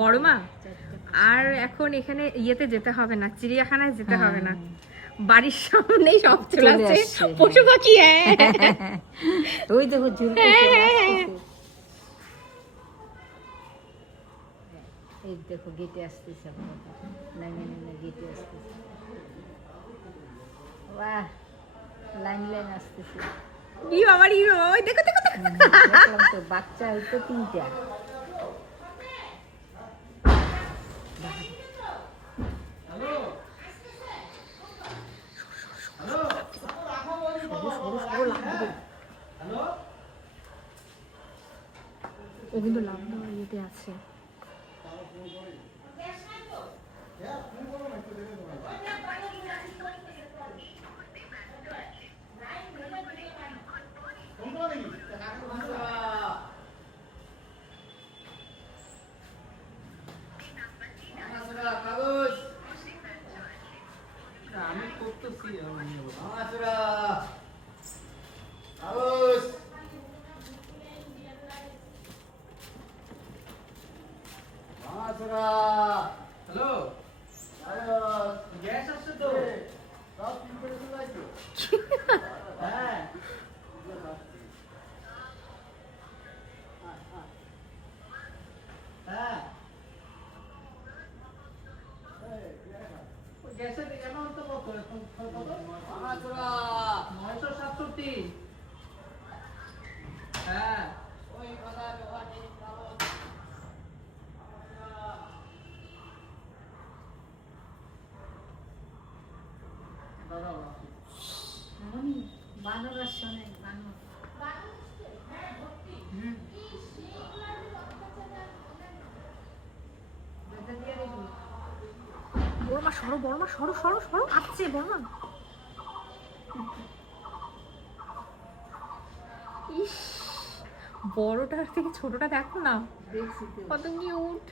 বড় মা আর এখন এখানে ইয়েতে যেতে হবে না, চিড়িয়াখানায় যেতে হবে না, বাড়ির সামনেই সব চলে আসছে পশু পাখি। ওই দেখো এই দেখো গেটে আসতেছে, গেটে আসতেছে, বাহ লাইন লাইন আসতেছে। ই বাবা ই বাবা, ওই দেখো দেখো দেখলাম তো বাচ্চা হয়তো 3টা। ও কিন্তু লাভ দেওয়ার ইয়েতে আছে। আমি করতেছি হ্যালো, গ্যাস আসছে তো, হ্যাঁ হ্যাঁ গ্যাসের অ্যামাউন্ট তো কত এখন? 967। হ্যাঁ ওই কথা বানর আসছে অনেক, বানর। বড় মা সরো, বড় মা সরো সরো সরো, আসছে বড় মা। ইস বড়টার থেকে ছোটটা দেখো না দেখছি তো। কত কিউট।